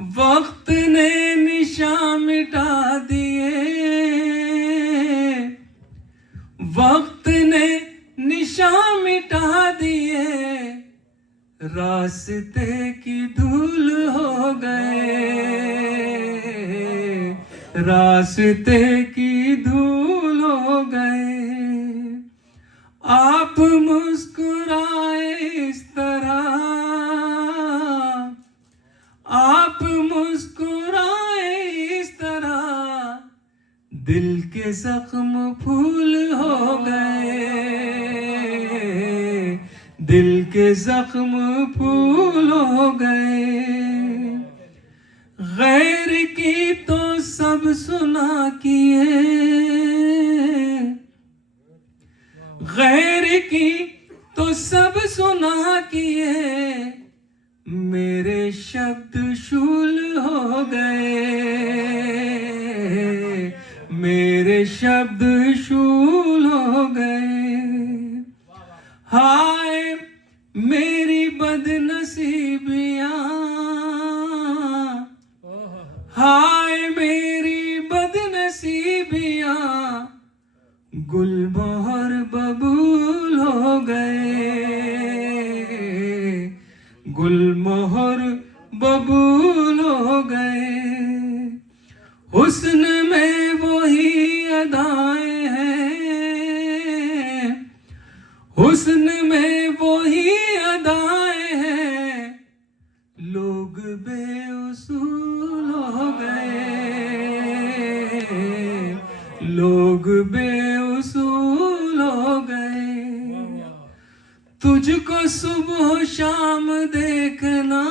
वक्त ने निशान मिटा दिए, वक्त ने निशान मिटा दिए, रास्ते की धूल हो गए, रास्ते की धूल हो गए। आप मुस्कुराए इस तरह, आप मुस्कुराए इस तरह, दिल के जख्म फूल हो गए, दिल के जख्म फूल हो गए। गैर की तो सब सुना किए, गैर की तो सब सुना किए, मेरे शब्द शूल हो गए, मेरे शब्द शूल हो गए। हाय मेरी बदनसीबियां, हाय मेरी बदनसीबियां, गुलमोहर बबूल हो गए, गुलमोहर बबूल हो गए। हुस्न में वही अदाएं हैं, हुस्न में वही अदाएं हैं, लोग बेउसूल हो गए, लोग बेउसूल हो गए। तुझको सुबह शाम देखना,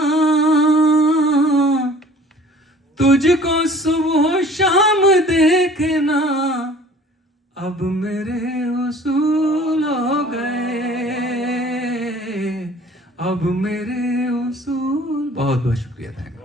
तुझको सुबह शाम देखना, अब मेरे उसूल हो गए, अब मेरे उसूल। बहुत बहुत शुक्रिया। Thank you.